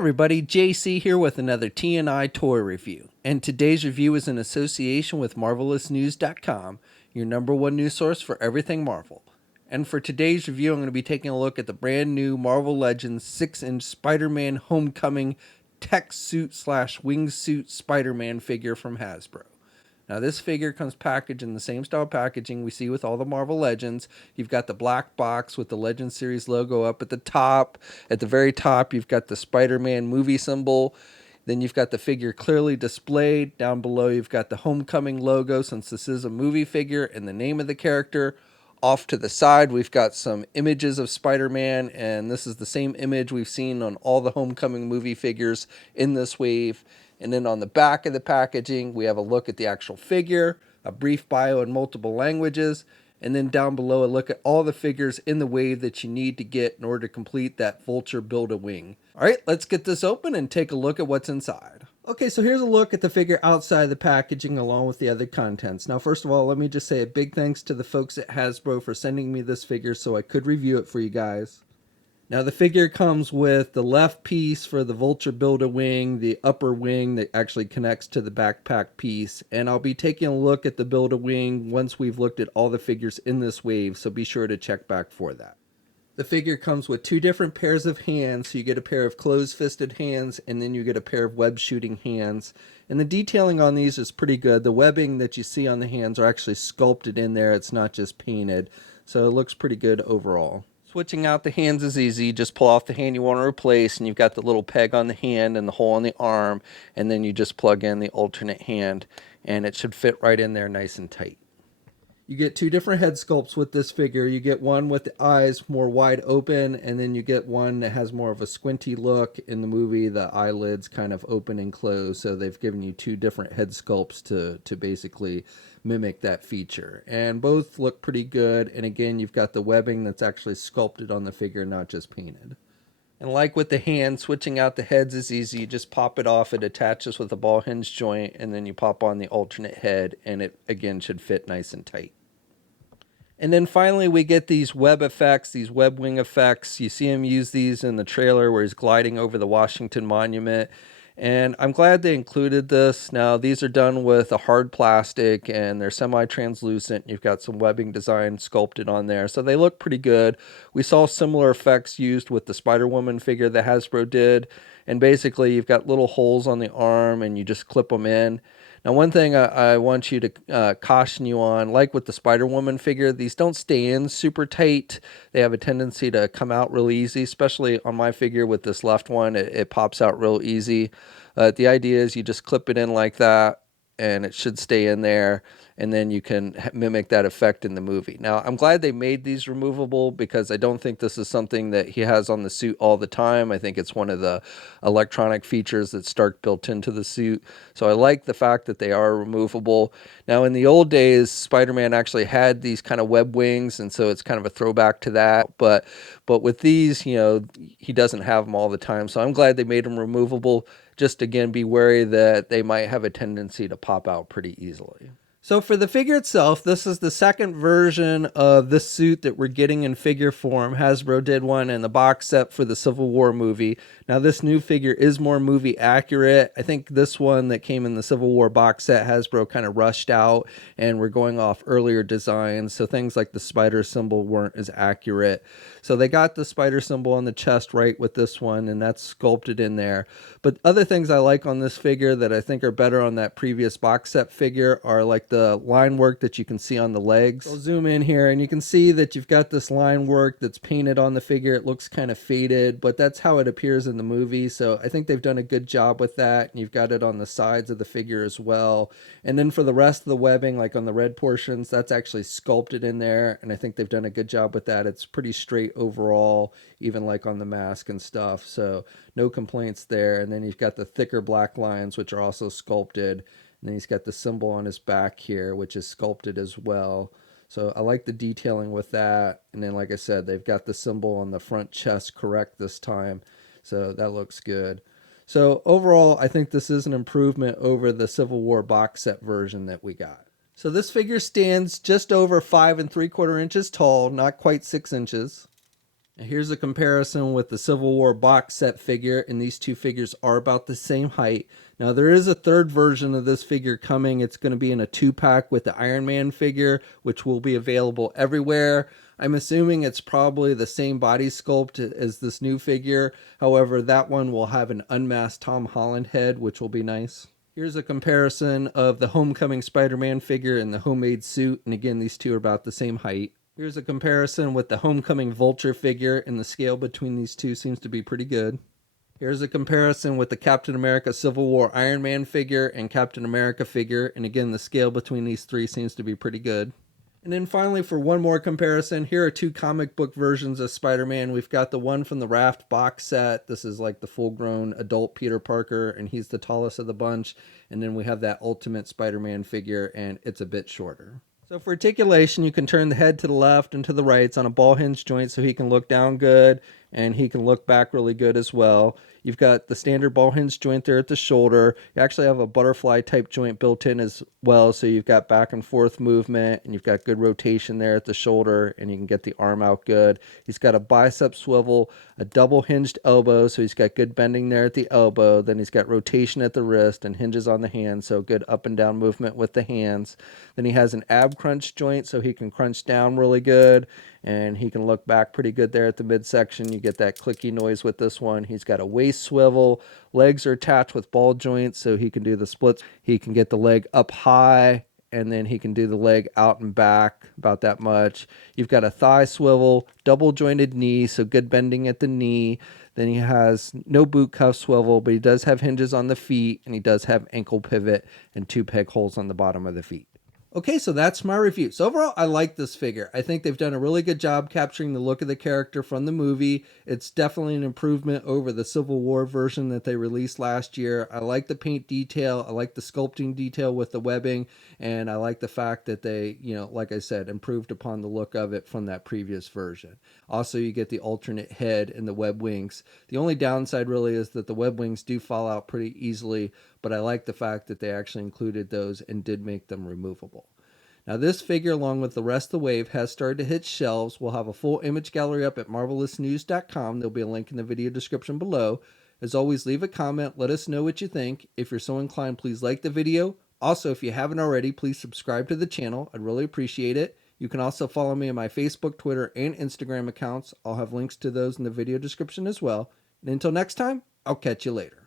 everybody, JC here with another T&I toy review. And today's review is in association with MarvelousNews.com, your #1 news source for everything Marvel. And for today's review, I'm going to be taking a look at the brand new Marvel Legends 6-inch Spider-Man Homecoming tech suit / wingsuit Spider-Man figure from Hasbro. Now this figure comes packaged in the same style packaging we see with all the Marvel Legends. You've got the black box with the Legends series logo up at the top. At the very top, you've got the Spider-Man movie symbol. Then you've got the figure clearly displayed. Down below, you've got the Homecoming logo, since this is a movie figure, and the name of the character. Off to the side, we've got some images of Spider-Man, and this is the same image we've seen on all the Homecoming movie figures in this wave. And then on the back of the packaging, we have a look at the actual figure, a brief bio in multiple languages, and then down below, a look at all the figures in the wave that you need to get in order to complete that Vulture Build-A-Wing. All right, let's get this open and take a look at what's inside. Okay, so here's a look at the figure outside the packaging along with the other contents. Now, first of all, let me just say a big thanks to the folks at Hasbro for sending me this figure so I could review it for you guys. Now the figure comes with the left piece for the Vulture Build-A-Wing, the upper wing that actually connects to the backpack piece, and I'll be taking a look at the Build-A-Wing once we've looked at all the figures in this wave, so be sure to check back for that. The figure comes with two different pairs of hands, so you get a pair of closed-fisted hands and then you get a pair of web-shooting hands. And the detailing on these is pretty good. The webbing that you see on the hands are actually sculpted in there, it's not just painted, so it looks pretty good overall. Switching out the hands is easy. Just pull off the hand you want to replace, and you've got the little peg on the hand and the hole on the arm, and then you just plug in the alternate hand, and it should fit right in there nice and tight. You get two different head sculpts with this figure. You get one with the eyes more wide open, and then you get one that has more of a squinty look. In the movie, the eyelids kind of open and close, so they've given you two different head sculpts to basically mimic that feature. And both look pretty good, and again, you've got the webbing that's actually sculpted on the figure, not just painted. And like with the hand, switching out the heads is easy. You just pop it off, it attaches with a ball hinge joint, and then you pop on the alternate head, and it again should fit nice and tight. And then finally, we get these web effects, these web wing effects. You see him use these in the trailer where he's gliding over the Washington Monument. And I'm glad they included this. Now, these are done with a hard plastic and they're semi-translucent. You've got some webbing design sculpted on there, so they look pretty good. We saw similar effects used with the Spider-Woman figure that Hasbro did. And basically, you've got little holes on the arm and you just clip them in. Now, one thing I want you to caution you on, like with the Spider-Woman figure, these don't stay in super tight. They have a tendency to come out real easy, especially on my figure with this left one. It pops out real easy. The idea is you just clip it in like that, and it should stay in there, and then you can mimic that effect in the movie. Now, I'm glad they made these removable because I don't think this is something that he has on the suit all the time. I think it's one of the electronic features that Stark built into the suit. So I like the fact that they are removable. Now, in the old days, Spider-Man actually had these kind of web wings, and so it's kind of a throwback to that. But with these, you know, he doesn't have them all the time. So I'm glad they made them removable. Just again, be wary that they might have a tendency to pop out pretty easily. So for the figure itself, this is the second version of this suit that we're getting in figure form. Hasbro did one in the box set for the Civil War movie. Now this new figure is more movie accurate. I think this one that came in the Civil War box set, Hasbro kind of rushed out and we're going off earlier designs. So things like the spider symbol weren't as accurate. So they got the spider symbol on the chest right with this one, and that's sculpted in there. But other things I like on this figure that I think are better on that previous box set figure are like the line work that you can see on the legs. I'll zoom in here and you can see that you've got this line work that's painted on the figure. It looks kind of faded, but that's how it appears in the movie. So I think they've done a good job with that. And you've got it on the sides of the figure as well. And then for the rest of the webbing, like on the red portions, that's actually sculpted in there. And I think they've done a good job with that. It's pretty straight overall, even like on the mask and stuff. So no complaints there. And then you've got the thicker black lines, which are also sculpted. And then he's got the symbol on his back here, which is sculpted as well. So I like the detailing with that. And then, like I said, they've got the symbol on the front chest correct this time. So that looks good. So overall, I think this is an improvement over the Civil War box set version that we got. So this figure stands just over 5 3/4 inches tall, not quite 6 inches. Here's a comparison with the Civil War box set figure, and these two figures are about the same height. Now, there is a third version of this figure coming. It's going to be in a 2-pack with the Iron Man figure, which will be available everywhere. I'm assuming it's probably the same body sculpt as this new figure. However, that one will have an unmasked Tom Holland head, which will be nice. Here's a comparison of the Homecoming Spider-Man figure and the homemade suit, and again, these two are about the same height. Here's a comparison with the Homecoming Vulture figure, and the scale between these two seems to be pretty good. Here's a comparison with the Captain America Civil War Iron Man figure and Captain America figure, and again, the scale between these three seems to be pretty good. And then finally, for one more comparison, here are two comic book versions of Spider-Man. We've got the one from the Raft box set. This is like the full-grown adult Peter Parker, and he's the tallest of the bunch. And then we have that Ultimate Spider-Man figure, and it's a bit shorter. So for articulation, you can turn the head to the left and to the right. It's on a ball hinge joint so he can look down good and he can look back really good as well. You've got the standard ball hinge joint there at the shoulder. You actually have a butterfly type joint built in as well, so you've got back and forth movement and you've got good rotation there at the shoulder, and you can get the arm out good. He's got a bicep swivel, a double hinged elbow, so he's got good bending there at the elbow. Then he's got rotation at the wrist and hinges on the hand, so good up and down movement with the hands. Then he has an ab crunch joint, so he can crunch down really good, and he can look back pretty good there at the midsection. You get that clicky noise with this one. He's got a waist swivel. Legs are attached with ball joints, so he can do the splits. He can get the leg up high, and then he can do the leg out and back about that much. You've got a thigh swivel, double jointed knee, so good bending at the knee. Then he has no boot cuff swivel, but he does have hinges on the feet, and he does have ankle pivot and 2 peg holes on the bottom of the feet. Okay, so that's my review. So overall, I like this figure. I think they've done a really good job capturing the look of the character from the movie. It's definitely an improvement over the Civil War version that they released last year. I like the paint detail. I like the sculpting detail with the webbing. And I like the fact that they, like I said, improved upon the look of it from that previous version. Also, you get the alternate head and the web wings. The only downside really is that the web wings do fall out pretty easily, but I like the fact that they actually included those and did make them removable. Now this figure, along with the rest of the wave, has started to hit shelves. We'll have a full image gallery up at marvelousnews.com. There'll be a link in the video description below. As always, leave a comment. Let us know what you think. If you're so inclined, please like the video. Also, if you haven't already, please subscribe to the channel. I'd really appreciate it. You can also follow me on my Facebook, Twitter, and Instagram accounts. I'll have links to those in the video description as well. And until next time, I'll catch you later.